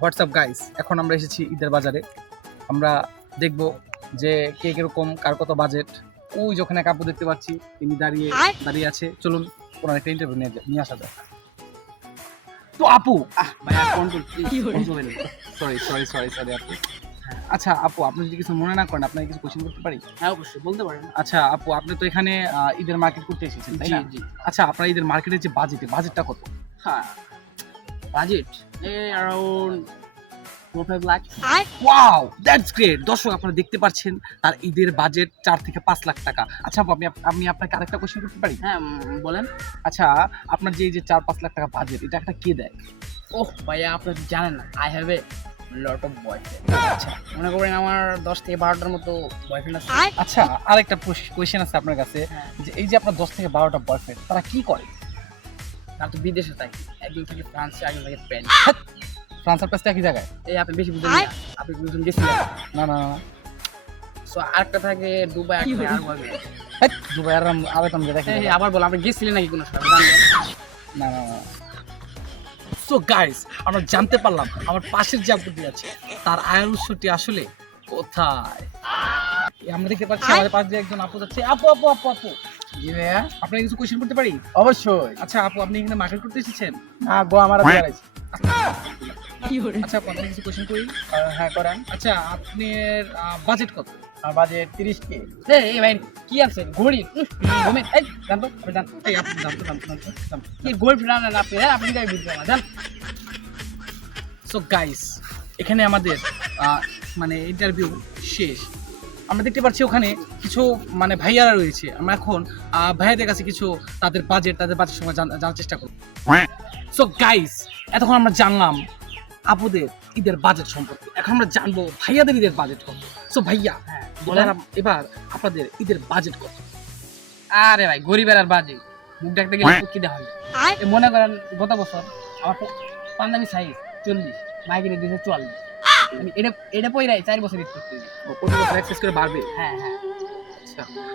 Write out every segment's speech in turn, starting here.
WhatsApp guys, এখন আমরা এসেছি ঈদের বাজারে। আমরা দেখব যে কে কিরকম, কার কত বাজেট। ওই যখন এক আপু দেখতে পাচ্ছি, তিনি দাঁড়িয়ে আছে। চলুন ওনার একটা ইন্টারভিউ নিয়ে আসা যাক। তো আপু, সরি আপু। আচ্ছা আপু, আপনি যদি কিছু মনে না করেন, আপনাকে কিছু কোশ্চেন করতে পারি? হ্যাঁ, অবশ্যই বলতে পারেন। আচ্ছা আপু, আপনি তো এখানে ঈদের মার্কেট করতে এসেছেন, তাই না? জি। আচ্ছা, আপনার ঈদের মার্কেটের যে বাজেটটা কত? হ্যাঁ, budget around 4-5 lakh. Wow, that's great. দর্শক, আপনারা দেখতে পাচ্ছেন তার ঈদের বাজেট 4 থেকে 5 লাখ টাকা। আচ্ছা আপু, আমি আপনাকে আরেকটা কোশ্চেন করতে পারি? হ্যাঁ, বলেন। আচ্ছা, আপনার যে এই যে 4-5 লাখ টাকা বাজেট, এটা একটা কে দেয়? ওহ ভাইয়া, আপনি তো জানেন না, I have a lot of boyfriend. আচ্ছা মনে করেন আমার 10 থেকে 12টার মতো বয়ফ্রেন্ড আছে। আচ্ছা, আরেকটা কোশ্চেন আছে আপনার কাছে, হ্যাঁ। যে এই যে আপনার 10 থেকে 12টা বয়ফ্রেন্ড, তারা কি করে? তার তো বিদেশে থাকে, একদিন থেকে ফ্রান্সে, একদিন থেকে স্পেন। ফ্রান্সের পাশে একই জায়গায়? এই আপনি বেশি বুঝেন না, আপনি বুঝুন গেছিলেন। না না, সো আরেকটা থাকে দুবাই, একটা আর বলবেন। দুবাই আর আবেদন দেখে। আবার বল, আপনি গেছিলেন নাকি কোনো সময় জানবেন? না না না। সো গাইস, আমরা জানতে পারলাম আমার পাশের যে আপুটি আছে, তার আয়ের উৎসটি আসলে কোথায়। আমরা দেখতে পাচ্ছি আমাদের পাশে যে একজন আপু যাচ্ছে। আপু আপু আপু আপু জি ভাইয়া, আপনাকে কিছু কোশ্চেন করতে পারি? অবশ্যই। আচ্ছা আপু, আপনি এখানে মার্কেট করতে এসেছেন? না গো, আমার দাঁড়াইছি। আচ্ছা আপু, আপনাকে কিছু কোশ্চেন করি? হ্যাঁ করেন। আচ্ছা, আপনার বাজেট কত? আমার বাজেট 30K। এই ভাই কি আছে ঘড়ি ঘুমে, এই জানতো আপনি জান, এই আপনি জানতো। কি ঘড়ি ফিরান না আপনি, হ্যাঁ আপনি তাই বুঝবেন না জান। সো গাইস, এখানে আমাদের মানে ইন্টারভিউ শেষ। আমরা দেখতে পাচ্ছি ওখানে কিছু মানে ভাইয়ারা রয়েছে। আমরা এখন ভাইয়াদের কাছে কিছু তাদের বাজেট সময় জানার চেষ্টা করব। সো গাইস, এতক্ষণ আমরা জানলাম আপুদের ঈদের বাজেট সম্পর্কে। এখন আমরা জানবো ভাইয়াদের ঈদের বাজেট কত। সো ভাইয়া, এবার আপনাদের ঈদের বাজেট কত? আরে ভাই, গরিবের আর বাজে মুখ ডাকতে গেলে কি দেওয়া হয়। মনে করেন গত বছর আমার পাঞ্জাবি সাইজ 40, মাইকিনে দিয়েছে 44। আমি এটা পইরাই 4 বছর ঈদ করতে। প্রতি বছর এক্সেস করে বাড়বে? হ্যাঁ।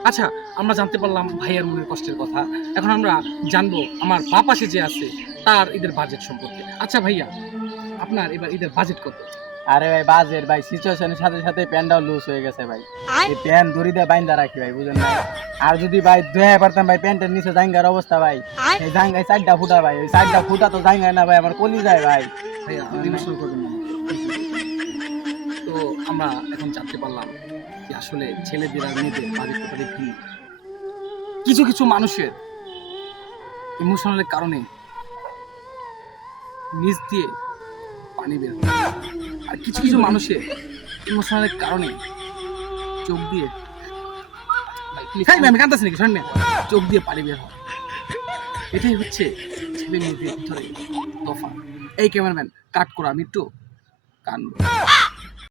আচ্ছা, আমরা জানতে পারলাম ভাইয়ার মনের কষ্টের কথা। এখন আমরা জানবো আমার পাশে যে আছে তার ঈদের বাজেট সম্পর্কে। আচ্ছা ভাইয়া, আপনার এবার ঈদের বাজেট কত? আরে ভাই, বাজেট ভাই সিচুয়েশনের সাথে সাথে প্যান্টটাও লুজ হয়ে গেছে ভাই। এই প্যান্ট দড়ি দিয়ে বাইন্দা রাখি ভাই, বুঝেন না? আর যদি ভাই ধুয়ে পারতাম ভাই, প্যান্টের নিচে জাঙ্গার অবস্থা ভাই, এই জাঙ্গায় 4টা ফুটা ভাই, ওই 4টা ফুটা তো জাঙ্গায় না ভাই, আমার কলি যায় ভাই। ভাইয়া, ইমোশনাল করবেন না। তো আমরা এখন জানতে পারলাম যে আসলে ছেলেদের আর মেয়েদের বাজেট কতটা ভিন্ন। কিছু মানুষের ইমোশনালের কারণে নিচ দিয়ে পানি বের হয়, আর কিছু মানুষের ইমোশনালের কারণে চোখ দিয়ে আমি কাঁদতেছি নাকি, শোনেন, চোখ দিয়ে পানি বের হয়। এটাই হচ্ছে ছেলে মেয়েদের ভিতরে তফাৎ। এই ক্যামেরাম্যান, কাট করা, আমি একটু কানবো।